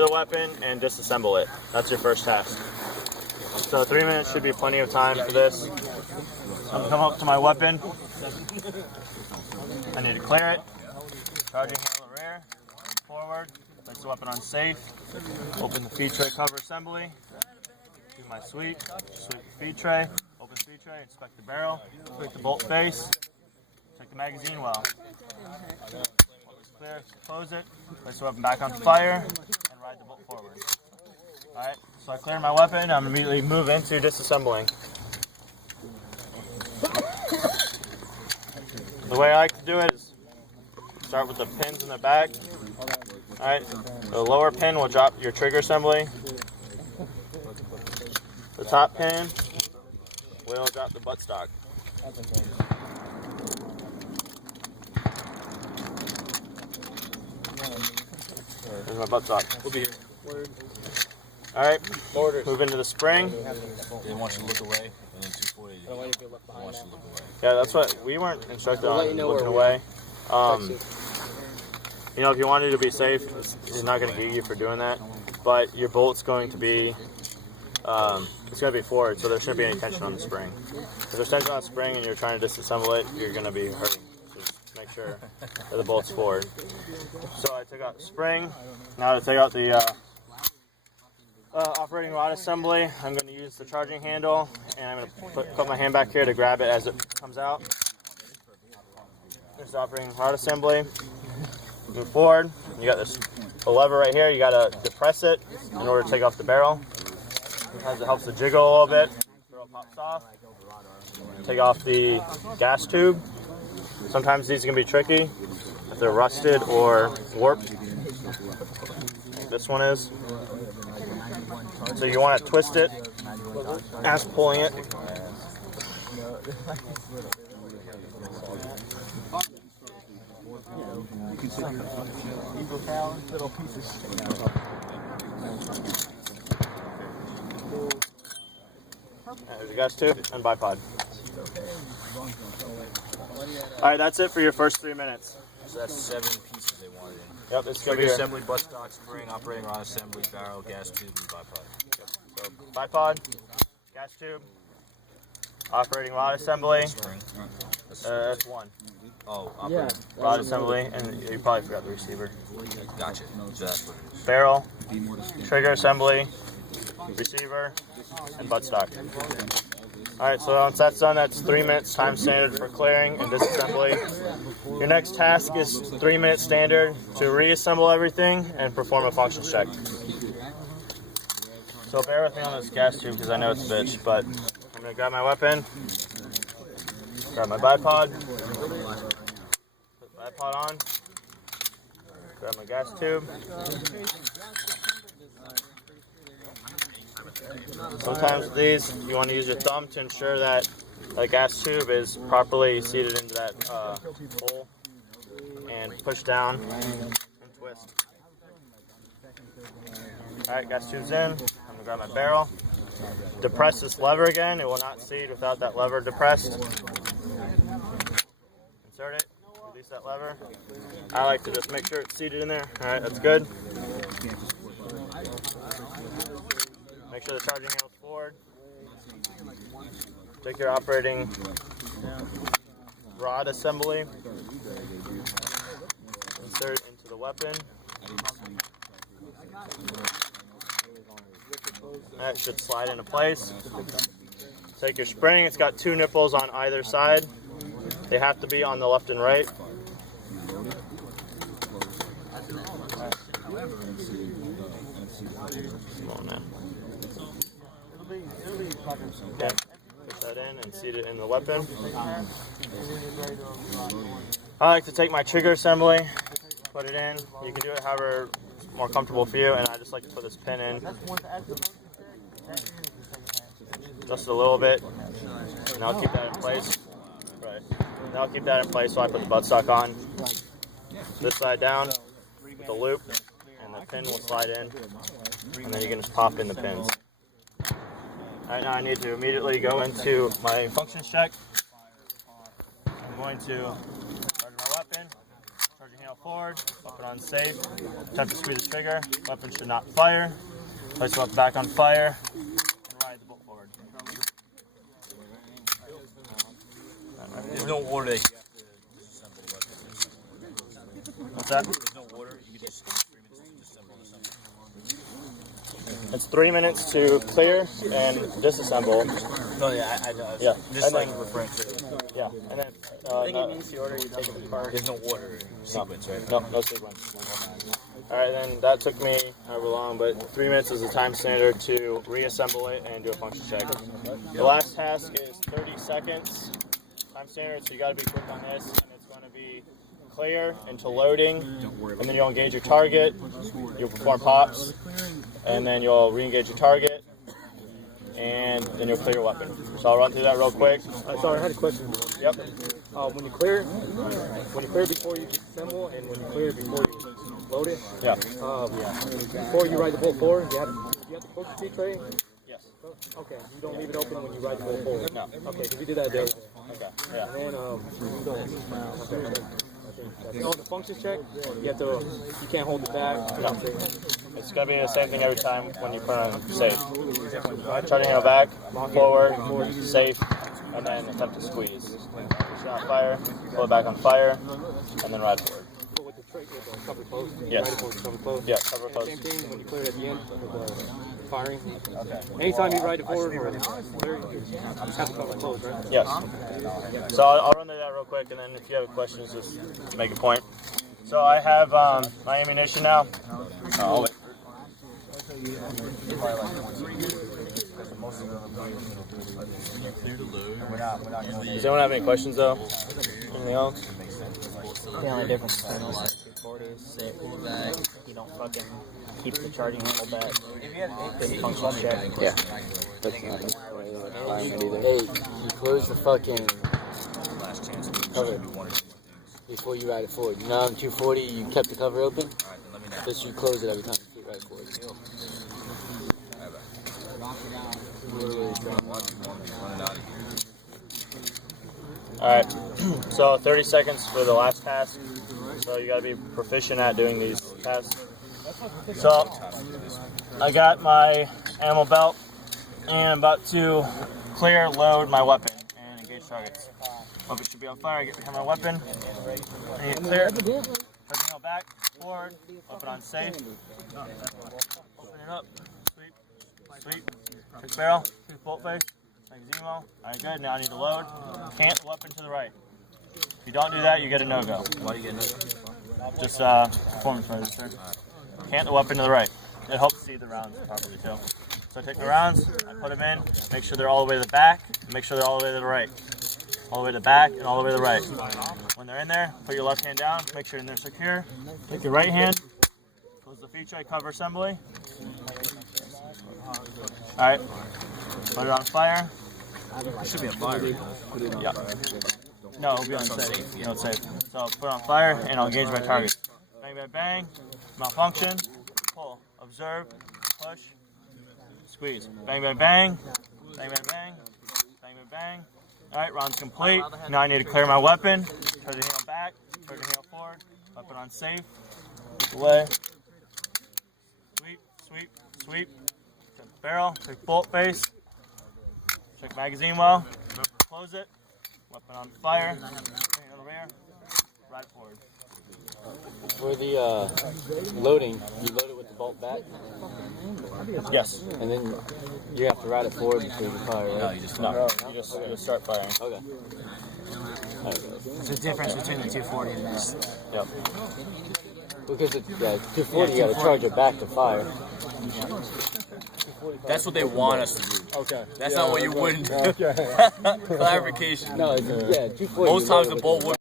the weapon and disassemble it. That's your first task. So 3 minutes should be plenty of time for this. I'm gonna come up to my weapon. I need to clear it. Charging handle rear, forward, place the weapon on safe. Open the feed tray cover assembly. Do my sweep the feed tray, open the feed tray, inspect the barrel, inspect the bolt face, check the magazine well. Once it's clear, close it, place the weapon back on fire, and ride the bolt forward. Alright, so I cleared my weapon, I'm immediately move into disassembling. The way I like to do it is start with the pins in the back. Alright, the lower pin will drop your trigger assembly. The top pin will drop the buttstock. There's my buttstock. We'll be here. Alright, move into the spring. They want you to look away, and then 240, they want you to look away. Yeah, that's what we weren't instructed on, looking away. You know, if you wanted to be safe, it's not going to get you for doing that. But your bolt's going to be, it's going to be forward, so there shouldn't be any tension on the spring. If there's tension on the spring and you're trying to disassemble it, you're going to be hurting. So just make sure that the bolt's forward. So I took out the spring. Now to take out the operating rod assembly, I'm going to use the charging handle, and I'm going to put my hand back here to grab it as it comes out. There's the operating rod assembly. Move forward. You got the lever right here. You got to depress it in order to take off the barrel. Sometimes it helps to jiggle a little bit. Barrel pops off. Take off the gas tube. Sometimes these can be tricky if they're rusted or warped. Like this one is. So you want to twist it as pulling it. There's a gas tube and bipod. Alright, that's it for your first 3 minutes. So that's 7 pieces they wanted in. Yep, it's going to Trigger be assembly, buttstock, spring, operating rod assembly, barrel, gas tube, and bipod. So bipod, gas tube, operating rod assembly. Spring. That's one. Oh, operating Rod assembly, and you probably forgot the receiver. Gotcha. So that's what it is. Barrel, trigger assembly, receiver, and buttstock. Alright, so once that's done, that's 3 minutes time standard for clearing and disassembly. Your next task is 3 minute standard to reassemble everything and perform a functions check. So bear with me on this gas tube because I know it's a bitch, but I'm going to grab my weapon, grab my bipod, put the bipod on, grab my gas tube. Sometimes with these, you want to use your thumb to ensure that the gas tube is properly seated into that hole, and push down and twist. Alright, gas tube's in. I'm going to grab my barrel. Depress this lever again. It will not seat without that lever depressed. Insert it. Release that lever. I like to just make sure it's seated in there. Alright, that's good. Make sure the charging handle's forward. Take your operating rod assembly. Insert it into the weapon. That should slide into place. Take your spring. It's got 2 nipples on either side. They have to be on the left and right. Come on now. Okay. Push that in and seat it in the weapon. I like to take my trigger assembly, put it in. You can do it however is more comfortable for you, and I just like to put this pin in just a little bit, and I'll keep that in place. Right. And I'll keep that in place while I put the buttstock on. This side down with the loop, and the pin will slide in, and then you can just pop in the pins. Alright, now I need to immediately go into my functions check. I'm going to charge my weapon, charging handle forward, weapon on safe. Attempt to squeeze the trigger. Weapon should not fire. Place the weapon back on fire and ride the bolt forward. There's no order that you have to disassemble the weapon. What's that? There's no order. You can just 3 minutes to disassemble something. It's 3 minutes to clear and disassemble. No, yeah, I know. Yeah. Just And like then- referring to. Yeah, and then the order you take it apart. There's no order sequence, right? no sequence. All right, then that took me however long, but 3 minutes is the time standard to reassemble it and do a function check. The last task is 30 seconds time standard, so you got to be quick on this, and it's going to be clear into loading, and then you'll engage your target. You'll perform pops, and then you'll re-engage your target, and then you'll clear your weapon. So I'll run through that real quick. Sorry, I had a question. Yep. When you clear before you disassemble, and when you clear before you load it, Yeah. before you ride the bolt forward, you have to close the seat tray. Yes. Okay, you don't leave it open when you ride the bolt forward. No. Okay, because we did that there. Okay. Yeah. And then on the functions check, you can't hold it back. No. It's going to be the same thing every time when you put on safe. Try to handle back, forward, safe, and then attempt to squeeze. Shot fire, pull it back on fire, and then ride forward. But with the tray, with the cover closed. Yes. Ride it forward, cover closed. Yeah, cover close. Same thing when you clear it at the end with the firing. Okay. Anytime you ride it forward or clear, you just have to cover closed, right? Yes. So I'll run through that real quick, and then if you have questions, just make a point. So I have my ammunition now. I'll wait. Does anyone have any questions though? Anything else? The only difference between those 240s is that you don't fucking keep the charging handle back. Didn't function check. Yeah. That's not either. Hey, you close the fucking cover before you ride it forward. You know, on 240, you kept the cover open. Just you close it every time you ride it forward. Alright, so 30 seconds for the last task. So you gotta be proficient at doing these tasks. So I got my ammo belt and I'm about to clear, load my weapon and engage targets. Weapon should be on fire. I get behind my weapon. I need to clear. Everything back, forward, weapon on safe. Open it up. Sweep. Check barrel. Sweep bolt face. Magazine well. Alright, good. Now I need to load. Cant the weapon to the right. If you don't do that, you get a no-go. Why do you get no? Just performance register. Cant the weapon to the right. It helps see the rounds properly too. So I take the rounds, I put them in, make sure they're all the way to the back, and make sure they're all the way to the right. All the way to the back and all the way to the right. When they're in there, put your left hand down, make sure they're secure. Take your right hand, close the feature, cover assembly. Alright, put it on fire. It should be on fire. Yeah. No, it'll be on safe. No, it's safe. So put it on fire and I'll engage my target. Bang, bang, bang. Malfunction. Pull. Observe. Push. Squeeze. Bang, bang, bang. Bang, bang, bang. Bang, bang, bang. Alright, round's complete. Now I need to clear my weapon. Turn the handle back. Turn the handle forward. Weapon on safe. Keep away. Sweep. Check the barrel. Check bolt face. Check magazine well. Close it. Weapon on fire. Bring it on the rear. Ride forward. For the loading, you load it with the bolt back, Yes. and then you have to ride it forward before you fire, right? No, you just No. You just start firing. Okay. There's a difference between the 240 and this. Yep. Because it's 240, you got to charge it back to fire. That's what they want us to do. Okay. That's not what you wouldn't do. Clarification. No, it's, 240. Most times the bolt would